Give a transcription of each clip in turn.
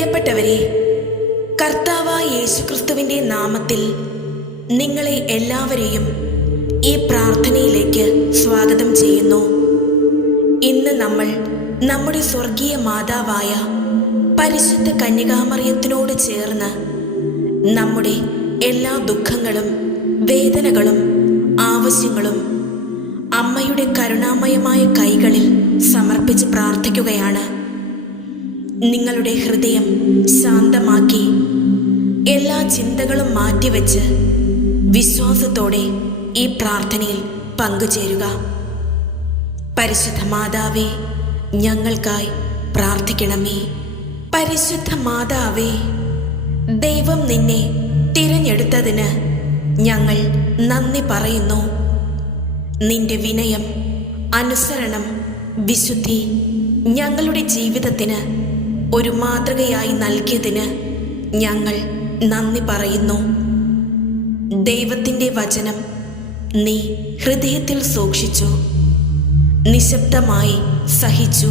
പ്രിയപ്പെട്ടവരെ, കർത്താവായ യേശുക്രിസ്തുവിൻ്റെ നാമത്തിൽ നിങ്ങളെ എല്ലാവരെയും ഈ പ്രാർത്ഥനയിലേക്ക് സ്വാഗതം ചെയ്യുന്നു. ഇന്ന് നമ്മൾ നമ്മുടെ സ്വർഗീയ മാതാവായ പരിശുദ്ധ കന്യകാമറിയത്തിനോട് ചേർന്ന് നമ്മുടെ എല്ലാ ദുഃഖങ്ങളും വേദനകളും ആവശ്യങ്ങളും അമ്മയുടെ കരുണാമയമായ കൈകളിൽ സമർപ്പിച്ച് പ്രാർത്ഥിക്കുകയാണ്. നിങ്ങളുടെ ഹൃദയം ശാന്തമാക്കി എല്ലാ ചിന്തകളും മാറ്റിവെച്ച് വിശ്വാസത്തോടെ ഈ പ്രാർത്ഥനയിൽ പങ്കുചേരുക. പരിശുദ്ധ മാതാവേ, ഞങ്ങൾക്കായി പ്രാർത്ഥിക്കണമേ. പരിശുദ്ധ മാതാവേ, ദൈവം നിന്നെ തിരഞ്ഞെടുത്തതിന് ഞങ്ങൾ നന്ദി പറയുന്നു. നിന്റെ വിനയം, അനുസരണം, വിശുദ്ധി ഞങ്ങളുടെ ജീവിതത്തിന് ഒരു മാതൃകയായി നൽകിയതിന് ഞങ്ങൾ നന്ദി പറയുന്നു. ദൈവത്തിൻ്റെ വചനം നീ ഹൃദയത്തിൽ സൂക്ഷിച്ചു, നിശബ്ദമായി സഹിച്ചു.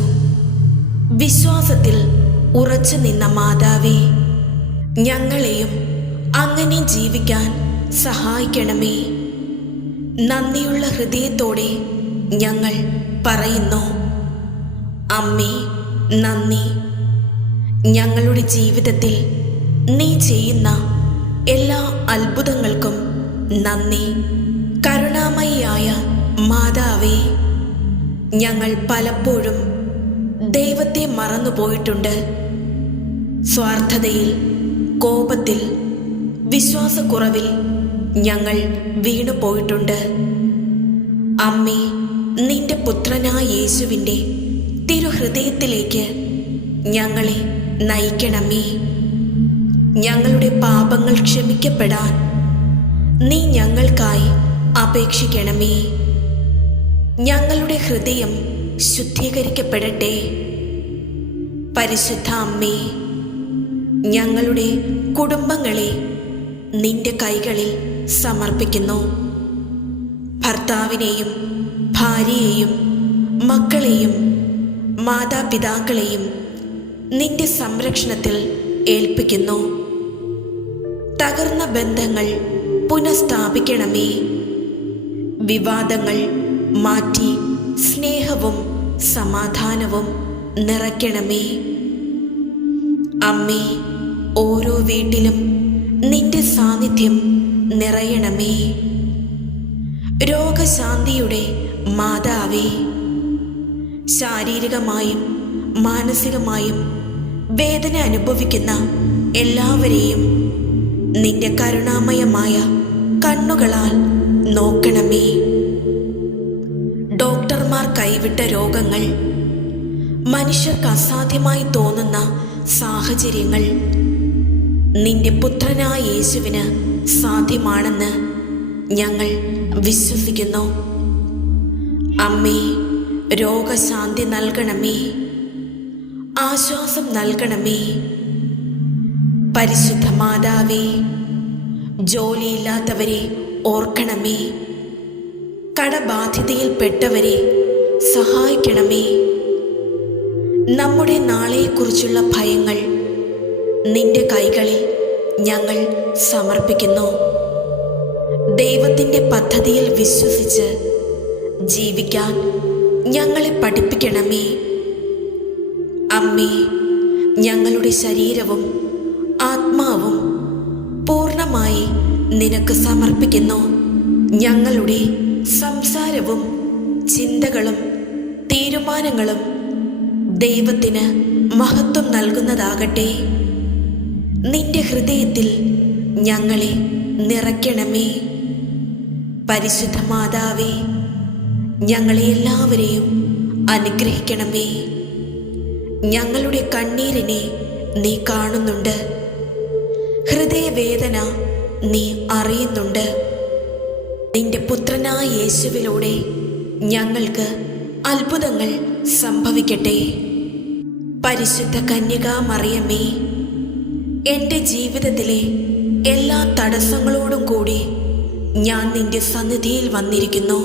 വിശ്വാസത്തിൽ ഉറച്ചു നിന്ന മാതാവേ, ഞങ്ങളെയും അങ്ങനെ ജീവിക്കാൻ സഹായിക്കണമേ. നന്ദിയുള്ള ഹൃദയത്തോടെ ഞങ്ങൾ പറയുന്നു, അമ്മേ നന്ദി. ഞങ്ങളുടെ ജീവിതത്തിൽ നീ ചെയ്യുന്ന എല്ലാ അത്ഭുതങ്ങൾക്കും നന്ദി. കരുണാമയിയായ മാതാവേ, ഞങ്ങൾ പലപ്പോഴും ദൈവത്തെ മറന്നുപോയിട്ടുണ്ട്. സ്വാർത്ഥതയിൽ, കോപത്തിൽ, വിശ്വാസക്കുറവിൽ ഞങ്ങൾ വീണുപോയിട്ടുണ്ട്. അമ്മേ, നിന്റെ പുത്രനായ യേശുവിൻ്റെ തിരുഹൃദയത്തിലേക്ക് ഞങ്ങളെ നയിക്കണമേ. ഞങ്ങളുടെ പാപങ്ങൾ ക്ഷമിക്കപ്പെടാൻ നീ ഞങ്ങൾക്കായി അപേക്ഷിക്കണമേ. ഞങ്ങളുടെ ഹൃദയം ശുദ്ധീകരിക്കപ്പെടട്ടെ. പരിശുദ്ധ അമ്മേ, ഞങ്ങളുടെ കുടുംബങ്ങളെ നിന്റെ കൈകളിൽ സമർപ്പിക്കുന്നു. ഭർത്താവിനെയും ഭാര്യയെയും മക്കളെയും മാതാപിതാക്കളെയും നിന്റെ സംരക്ഷണത്തിൽ ഏൽപ്പിക്കുന്നു. തകർന്ന ബന്ധങ്ങൾ പുനഃസ്ഥാപിക്കണമേ. വിവാദങ്ങൾ മാറ്റി സ്നേഹവും സമാധാനവും നിറയ്ക്കണമേ. അമ്മേ, ഓരോ വീട്ടിലും നിന്റെ സാന്നിധ്യം നിറയണമേ. രോഗശാന്തിയുടെ മാതാവേ, ശാരീരികമായും മാനസികമായും വേദന അനുഭവിക്കുന്ന എല്ലാവരെയും നിന്റെ കരുണാമയമായ കണ്ണുകളാൽ നോക്കണമേ. ഡോക്ടർമാർ കൈവിട്ട രോഗങ്ങൾ, മനുഷ്യർക്ക് അസാധ്യമായി തോന്നുന്ന സാഹചര്യങ്ങൾ നിന്റെ പുത്രനായ യേശുവിന് സാധ്യമാണെന്ന് ഞങ്ങൾ വിശ്വസിക്കുന്നു. അമ്മേ, രോഗശാന്തി നൽകണമേ. ആശ്വാസം നൽകണമേ. പരിശുദ്ധ മാതാവേ, ജോലിയില്ലാത്തവരെ ഓർക്കണമേ. കടബാധ്യതയിൽപ്പെട്ടവരെ സഹായിക്കണമേ. നമ്മുടെ നാളെക്കുറിച്ചുള്ള ഭയങ്ങൾ നിന്റെ കൈകളിൽ ഞങ്ങൾ സമർപ്പിക്കുന്നു. ദൈവത്തിൻ്റെ പദ്ധതിയിൽ വിശ്വസിച്ച് ജീവിക്കാൻ ഞങ്ങളെ പഠിപ്പിക്കണമേ. അമ്മേ, ഞങ്ങളുടെ ശരീരവും ആത്മാവും പൂർണ്ണമായി നിനക്ക് സമർപ്പിക്കുന്നു. ഞങ്ങളുടെ സംസാരവും ചിന്തകളും തീരുമാനങ്ങളും ദൈവത്തിന് മഹത്വം നൽകുന്നതാകട്ടെ. നിന്റെ ഹൃദയത്തിൽ ഞങ്ങളെ നിറയ്ക്കണമേ. പരിശുദ്ധ മാതാവേ, ഞങ്ങളെ എല്ലാവരെയും അനുഗ്രഹിക്കണമേ. ഞങ്ങളുടെ കണ്ണീരിനെ നീ കാണുന്നുണ്ട്. ഹൃദയവേദന നീ അറിയുന്നുണ്ട്. നിന്റെ പുത്രനായ യേശുവിലൂടെ ഞങ്ങൾക്ക് അത്ഭുതങ്ങൾ സംഭവിക്കട്ടെ. പരിശുദ്ധ കന്യകാമറിയമേ, എൻ്റെ ജീവിതത്തിലെ എല്ലാ തടസ്സങ്ങളോടും കൂടി ഞാൻ നിന്റെ സന്നിധിയിൽ വന്നിരിക്കുന്നു.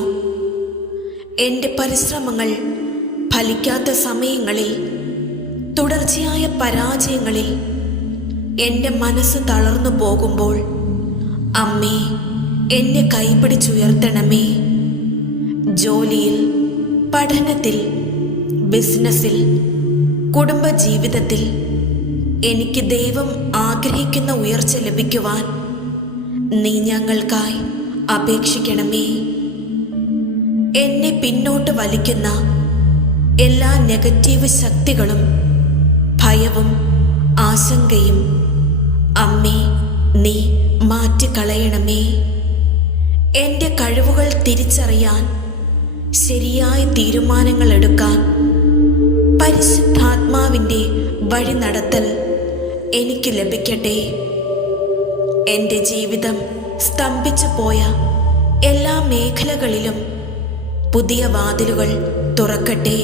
എൻ്റെ പരിശ്രമങ്ങൾ ഫലിക്കാത്ത സമയങ്ങളിൽ, തുടർച്ചയായ പരാജയങ്ങളിൽ എൻ്റെ മനസ്സ് തളർന്നു പോകുമ്പോൾ അമ്മേ, എന്നെ കൈപിടിച്ചുയർത്തണമേ. ജോലിയിൽ, പഠനത്തിൽ, ബിസിനസ്സിൽ, കുടുംബജീവിതത്തിൽ എനിക്ക് ദൈവം ആഗ്രഹിക്കുന്ന ഉയർച്ച ലഭിക്കുവാൻ നീ ഞങ്ങൾക്കായി അപേക്ഷിക്കണമേ. എന്നെ പിന്നോട്ട് വലിക്കുന്ന എല്ലാ നെഗറ്റീവ് ശക്തികളും ഭയവും ആശങ്കയും അമ്മേ, നീ മാറ്റിക്കളയണമേ. എൻ്റെ കഴിവുകൾ തിരിച്ചറിയാൻ ശരിയായ തീരുമാനങ്ങൾ എടുക്കാൻ പരിശുദ്ധാത്മാവിൻ്റെ വഴി നടത്തൽ എനിക്ക് ലഭിക്കട്ടെ. എൻ്റെ ജീവിതം സ്തംഭിച്ചു പോയ എല്ലാ മേഖലകളിലും പുതിയ വാതിലുകൾ തുറക്കട്ടെ.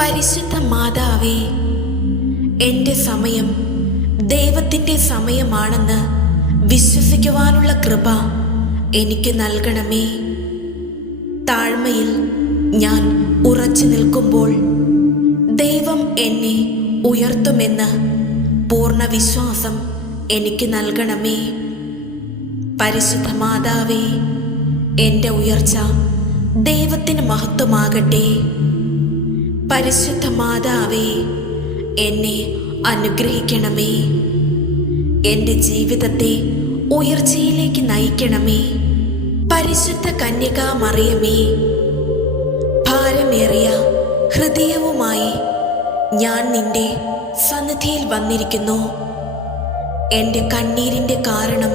പരിശുദ്ധ മാതാവേ, എൻ്റെ സമയം ദൈവത്തിൻ്റെ സമയമാണെന്ന് വിശ്വസിക്കുവാനുള്ള കൃപ എനിക്ക് നൽകണമേ. താഴ്മയിൽ ഞാൻ ഉറച്ചു നിൽക്കുമ്പോൾ ദൈവം എന്നെ ഉയർത്തുമെന്ന് പൂർണ്ണ വിശ്വാസം എനിക്ക് നൽകണമേ. പരിശുദ്ധ മാതാവേ, എൻ്റെ ഉയർച്ച ദൈവത്തിന് മഹത്വമാകട്ടെ. പരിശുദ്ധ മാതാവേ, എന്നെ അനുഗ്രഹിക്കണമേ. എൻ്റെ ജീവിതത്തെ ഉയർച്ചയിലേക്ക് നയിക്കണമേ. പരിശുദ്ധ കന്യകാ മറിയമേ, ഭാരമേറിയ ഹൃദയവുമായി ഞാൻ നിന്റെ സന്നിധിയിൽ വന്നിരിക്കുന്നു. എൻ്റെ കണ്ണീരിൻ്റെ കാരണം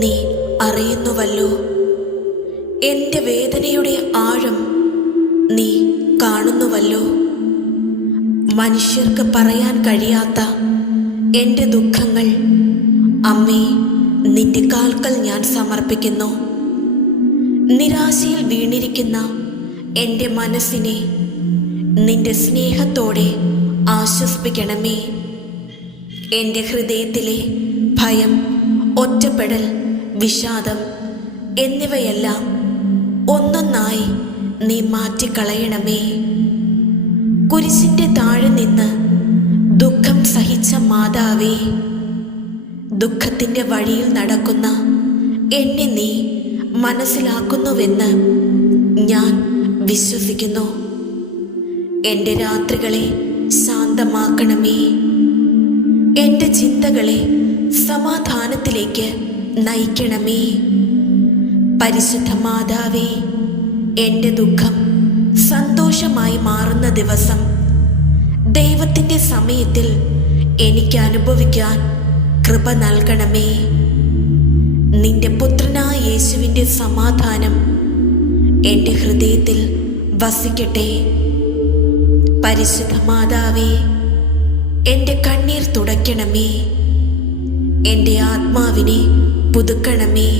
നീ അറിയുന്നുവല്ലോ. എൻ്റെ വേദനയുടെ ആഴം നീ കാണുന്നുവല്ലോ. മനുഷ്യർക്ക് പറയാൻ കഴിയാത്ത എൻ്റെ ദുഃഖങ്ങൾ അമ്മേ, നിന്റെ കാൽക്കൽ ഞാൻ സമർപ്പിക്കുന്നു. നിരാശയിൽ വീണിരിക്കുന്ന എൻ്റെ മനസ്സിനെ നിന്റെ സ്നേഹത്തോടെ ആശ്വസിപ്പിക്കണമേ. എൻ്റെ ഹൃദയത്തിലെ ഭയം, ഒറ്റപ്പെടൽ, വിഷാദം എന്നിവയെല്ലാം ഒന്നൊന്നായി നീ മാറ്റിക്കളയണമേ. കുരിശിൻ്റെ താഴെ നിന്ന് ദുഃഖം സഹിച്ച മാതാവേ, ദുഃഖത്തിൻ്റെ വഴിയിൽ നടക്കുന്ന എന്നെ നീ മനസ്സിലാക്കുന്നുവെന്ന് ഞാൻ വിശ്വസിക്കുന്നു. എൻ്റെ രാത്രികളെ ശാന്തമാക്കണമേ. എൻ്റെ ചിന്തകളെ സമാധാനത്തിലേക്ക് നയിക്കണമേ. പരിശുദ്ധ മാതാവേ, എൻ്റെ ദുഃഖം സന്തോഷമായി മാറുന്ന ദിവസം ദൈവത്തിൻ്റെ സമയത്തിൽ എനിക്ക് അനുഭവിക്കാൻ കൃപ നൽകണമേ. നിന്റെ പുത്രനായ യേശുവിൻ്റെ സമാധാനം എൻ്റെ ഹൃദയത്തിൽ വസിക്കട്ടെ. പരിശുദ്ധ മാതാവേ, എൻ്റെ കണ്ണീർ തുടയ്ക്കണമേ. എൻ്റെ ആത്മാവിനെ പുതുക്കണമേ.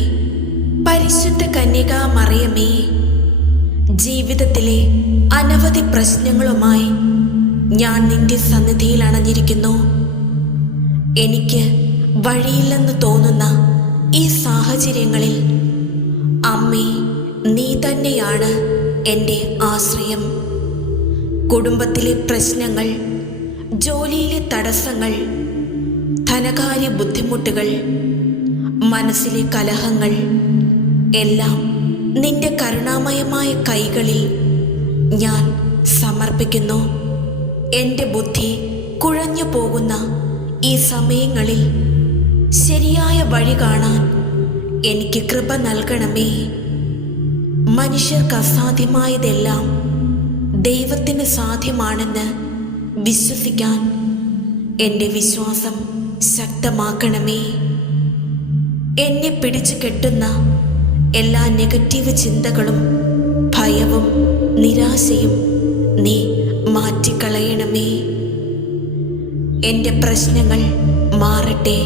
പരിശുദ്ധ കന്യകാ മറിയമേ, ജീവിതത്തിലെ അനവധി പ്രശ്നങ്ങളുമായി ഞാൻ നിന്റെ സന്നിധിയിൽ അണഞ്ഞിരിക്കുന്നു. എനിക്ക് വഴിയില്ലെന്ന് തോന്നുന്ന ഈ സാഹചര്യങ്ങളിൽ അമ്മേ, നീ തന്നെയാണ് എൻ്റെ ആശ്രയം. കുടുംബത്തിലെ പ്രശ്നങ്ങൾ, ജോലിയിലെ തടസ്സങ്ങൾ, ധനകാര്യ ബുദ്ധിമുട്ടുകൾ, മനസ്സിലെ കലഹങ്ങൾ എല്ലാം നിന്റെ കരുണാമയമായ കൈകളിൽ ഞാൻ സമർപ്പിക്കുന്നു. എൻ്റെ ബുദ്ധി കുഴഞ്ഞു പോകുന്ന ഈ സമയങ്ങളിൽ ശരിയായ വഴി കാണാൻ എനിക്ക് കൃപ നൽകണമേ. മനുഷ്യർക്ക് അസാധ്യമായതെല്ലാം ദൈവത്തിന് സാധ്യമാണെന്ന് വിശ്വസിക്കാൻ എൻ്റെ വിശ്വാസം ശക്തമാക്കണമേ. എന്നെ പിടിച്ചു കെട്ടുന്ന എല്ലാ നെഗറ്റീവ് ചിന്തകളും ഭയവും നിരാശയും നീ മാറ്റിക്കളയണമേ. എൻ്റെ പ്രശ്നങ്ങൾ മാറട്ടെ.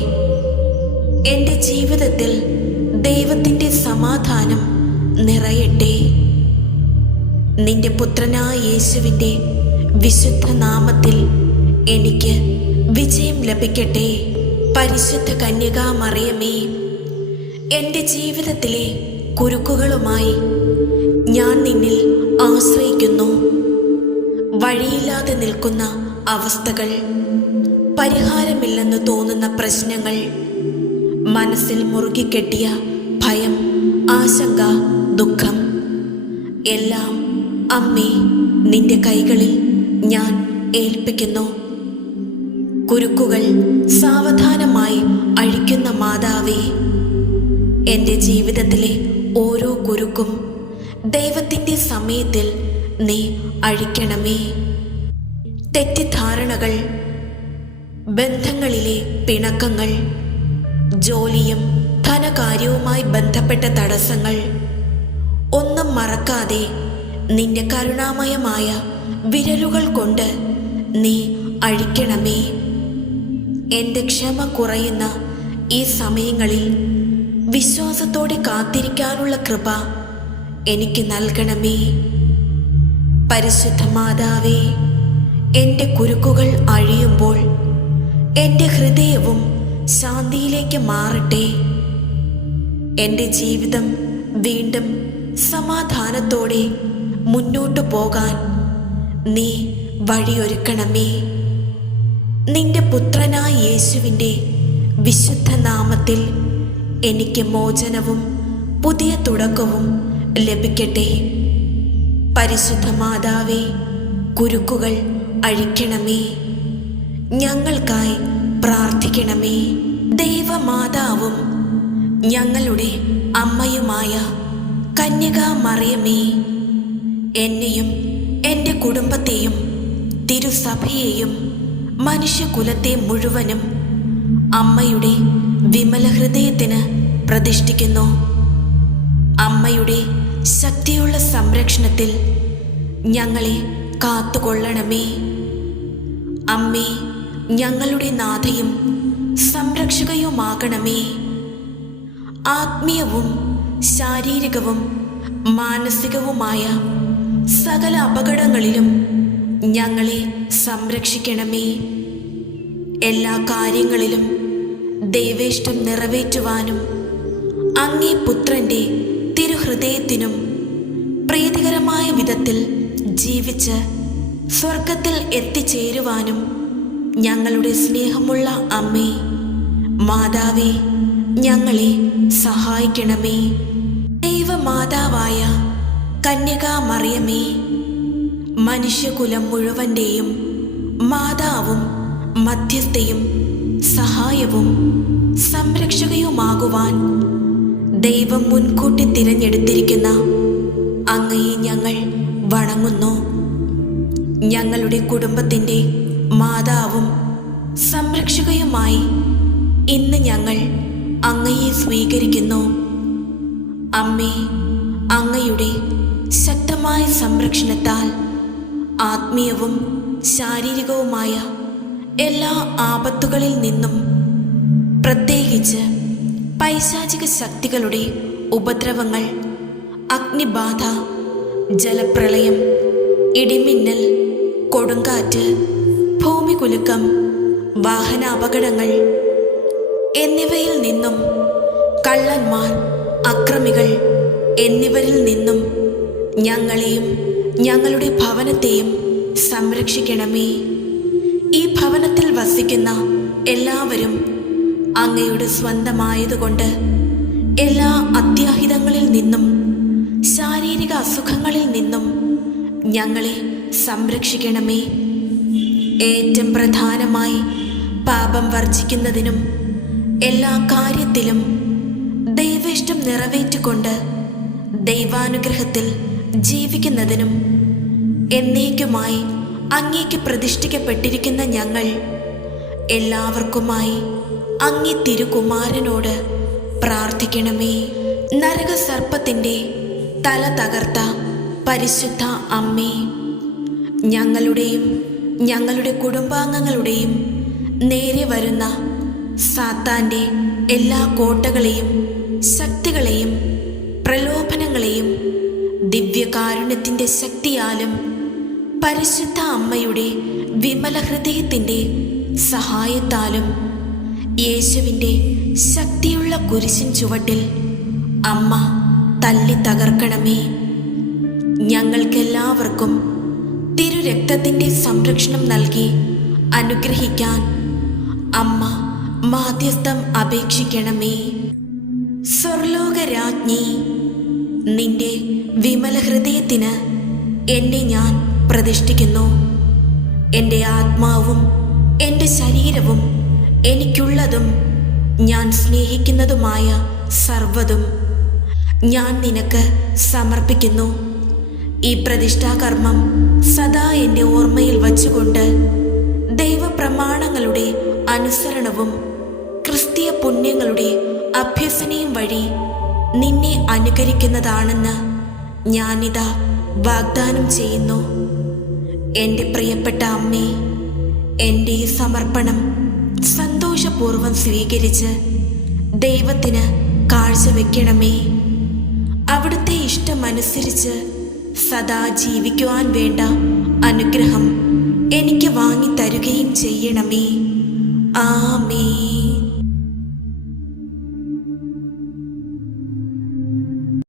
എൻ്റെ ജീവിതത്തിൽ ദൈവത്തിൻ്റെ സമാധാനം നിറയട്ടെ. നിന്റെ പുത്രനായ യേശുവിൻ്റെ വിശുദ്ധ നാമത്തിൽ എനിക്ക് വിജയം ലഭിക്കട്ടെ. പരിശുദ്ധ കന്യകാ മറിയമേ, എൻ്റെ ജീവിതത്തിലെ കുരുക്കുകളുമായി ഞാൻ നിന്നിൽ ആശ്രയിക്കുന്നു. വഴിയില്ലാതെ നിൽക്കുന്ന അവസ്ഥകൾ പരിഹാരമില്ലെന്ന് തോന്നുന്ന പ്രശ്നങ്ങൾ, മനസ്സിൽ മുറുകിക്കെട്ടിയ ഭയം, ആശങ്ക, ദുഃഖം എല്ലാം അമ്മേ നിന്റെ കൈകളിൽ ഞാൻ ഏൽപ്പിക്കുന്നു. കുരുക്കുകൾ സാവധാനമായി അഴിക്കുന്ന മാതാവേ, എൻ്റെ ജീവിതത്തിലെ ഓരോ കുരുക്കും ദൈവത്തിൻ്റെ സമയത്തിൽ നീ അഴിക്കണമേ. തെറ്റിദ്ധാരണകൾ, ബന്ധങ്ങളിലെ പിണക്കങ്ങൾ, ജോലിയും ധനകാര്യവുമായി ബന്ധപ്പെട്ട തടസ്സങ്ങൾ ഒന്നും മറക്കാതെ നിന്റെ കരുണാമയമായ വിരലുകൾ കൊണ്ട് നീ അഴിക്കണമേ. എൻ്റെ ക്ഷമ കുറയുന്ന ഈ സമയങ്ങളിൽ വിശ്വാസത്തോടെ കാത്തിരിക്കാനുള്ള കൃപ എനിക്ക് നൽകണമേ. പരിശുദ്ധ മാതാവേ, എൻ്റെ കുരുക്കുകൾ അഴിയുമ്പോൾ എൻ്റെ ഹൃദയവും ശാന്തിയിലേക്ക് മാറട്ടെ. എൻ്റെ ജീവിതം വീണ്ടും സമാധാനത്തോടെ മുന്നോട്ടു പോകാൻ നീ വഴിയൊരുക്കണമേ. നിന്റെ പുത്രനായ യേശുവിൻ്റെ വിശുദ്ധ നാമത്തിൽ എനിക്ക് മോചനവും പുതിയ തുടക്കവും ലഭിക്കട്ടെ. പരിശുദ്ധ മാതാവേ, കുരുക്കുകൾ അഴിക്കണമേ. ഞങ്ങൾക്കായി പ്രാർത്ഥിക്കണമേ. ദൈവമാതാവും ഞങ്ങളുടെ അമ്മയുമായ കന്യകാ മറിയമേ, എന്നെയും എൻ്റെ കുടുംബത്തെയും തിരുസഭയെയും മനുഷ്യകുലത്തെ മുഴുവനും അമ്മയുടെ വിമല ഹൃദയത്തിന് പ്രതിഷ്ഠിക്കുന്നു. അമ്മയുടെ ശക്തിയുള്ള സംരക്ഷണത്തിൽ ഞങ്ങളെ കാത്തുകൊള്ളണമേ. അമ്മേ, ഞങ്ങളുടെ നാഥയും സംരക്ഷകയുമാകണമേ. ആത്മീയവും ശാരീരികവും മാനസികവുമായ സകല അപകടങ്ങളിലും ഞങ്ങളെ സംരക്ഷിക്കണമേ. എല്ലാ കാര്യങ്ങളിലും ദൈവേഷ്ടം നിറവേറ്റുവാനും അങ്ങേ പുത്രൻ്റെ തിരുഹൃദയത്തിനും പ്രീതികരമായ വിധത്തിൽ ജീവിച്ച് സ്വർഗത്തിൽ എത്തിച്ചേരുവാനും ഞങ്ങളുടെ സ്നേഹമുള്ള അമ്മേ, മാതാവേ, ഞങ്ങളെ സഹായിക്കണമേ. ദൈവമാതാവായ കന്യകാ മറിയമേ, മനുഷ്യകുലം മുഴുവൻ്റെയും മാതാവും മധ്യസ്ഥയും സഹായവും സംരക്ഷകയുമാകുവാൻ ദൈവം മുൻകൂട്ടി തിരഞ്ഞെടുത്തിരിക്കുന്ന അങ്ങയെ ഞങ്ങൾ വണങ്ങുന്നു. ഞങ്ങളുടെ കുടുംബത്തിൻ്റെ മാതാവും സംരക്ഷകയുമായി ഇന്ന് ഞങ്ങൾ അങ്ങയെ സ്വീകരിക്കുന്നു. അമ്മേ, അങ്ങയുടെ ശക്തമായ സംരക്ഷണത്താൽ ആത്മീയവും ശാരീരികവുമായ എല്ലാ ആപത്തുകളിൽ നിന്നും, പ്രത്യേകിച്ച് പൈശാചിക ശക്തികളുടെ ഉപദ്രവങ്ങൾ, അഗ്നിബാധ, ജലപ്രളയം, ഇടിമിന്നൽ, കൊടുങ്കാറ്റ്, ഭൂമികുലുക്കം, വാഹനാപകടങ്ങൾ എന്നിവയിൽ നിന്നും, കള്ളന്മാർ, അക്രമികൾ എന്നിവരിൽ നിന്നും ഞങ്ങളെയും ഞങ്ങളുടെ ഭവനത്തെയും സംരക്ഷിക്കണമേ. ഈ ഭവനത്തിൽ വസിക്കുന്ന എല്ലാവരും അങ്ങയുടെ സ്വന്തമായതുകൊണ്ട് എല്ലാ അത്യാഹിതങ്ങളിൽ നിന്നും ശാരീരിക അസുഖങ്ങളിൽ നിന്നും ഞങ്ങളെ സംരക്ഷിക്കണമേ. ഏറ്റവും പ്രധാനമായി പാപം വർജിക്കുന്നതിനും എല്ലാ കാര്യത്തിലും ദൈവേഷ്ടം നിറവേറ്റിക്കൊണ്ട് ദൈവാനുഗ്രഹത്തിൽ ജീവിക്കുന്നതിനും എന്നേക്കുമായി അങ്ങേക്ക് പ്രതിഷ്ഠിക്കപ്പെട്ടിരിക്കുന്ന ഞങ്ങൾ എല്ലാവർക്കുമായി അങ്ങേ തിരുകുമാരനോട് പ്രാർത്ഥിക്കണമേ. നരകസർപ്പത്തിൻ്റെ തല തകർത്ത പരിശുദ്ധ അമ്മേ, ഞങ്ങളുടെയും ഞങ്ങളുടെ കുടുംബാംഗങ്ങളുടെയും നേരെ വരുന്ന സാത്താൻ്റെ എല്ലാ കോട്ടകളെയും ശക്തികളെയും പ്രലോഭനങ്ങളെയും ദിവ്യകാരുണ്യത്തിൻ്റെ ശക്തിയാലും പരിശുദ്ധ അമ്മയുടെ വിമല ഹൃദയത്തിൻ്റെ സഹായത്താലും യേശുവിൻ്റെ ശക്തിയുള്ള കുരിശിൻ ചുവട്ടിൽ അമ്മ തല്ലി തകർക്കണമേ. ഞങ്ങൾക്കെല്ലാവർക്കും തിരുരക്തത്തിൻ്റെ സംരക്ഷണം നൽകി അനുഗ്രഹിക്കാൻ അമ്മ മാധ്യസ്ഥം അപേക്ഷിക്കണമേ. സ്വർലോകരാജ്ഞി, നിന്റെ വിമല ഹൃദയത്തിന് എന്നെ ഞാൻ പ്രതിഷ്ഠിക്കുന്നു. എൻ്റെ ആത്മാവും എൻ്റെ ശരീരവും എനിക്കുള്ളതും ഞാൻ സ്നേഹിക്കുന്നതുമായ സർവ്വതും ഞാൻ നിനക്ക് സമർപ്പിക്കുന്നു. ഈ പ്രതിഷ്ഠാകർമ്മം സദാ എൻ്റെ ഓർമ്മയിൽ വച്ചുകൊണ്ട് ദൈവപ്രമാണങ്ങളുടെ അനുസരണവും ക്രിസ്തീയ പുണ്യങ്ങളുടെ അഭ്യസനയും വഴി നിന്നെ അനുകരിക്കുന്നതാണെന്ന് ഞാനിതാ വാഗ്ദാനം ചെയ്യുന്നു. എൻ്റെ പ്രിയപ്പെട്ട അമ്മേ, എൻ്റെ ഈ സമർപ്പണം സന്തോഷപൂർവ്വം സ്വീകരിച്ച് ദൈവത്തിന് കാഴ്ചവെക്കണമേ. അവിടുത്തെ ഇഷ്ടമനുസരിച്ച് സദാ ജീവിക്കുവാൻ വേണ്ട അനുഗ്രഹം എനിക്ക് വാങ്ങിത്തരുകയും ചെയ്യണമേ. ആമേൻ.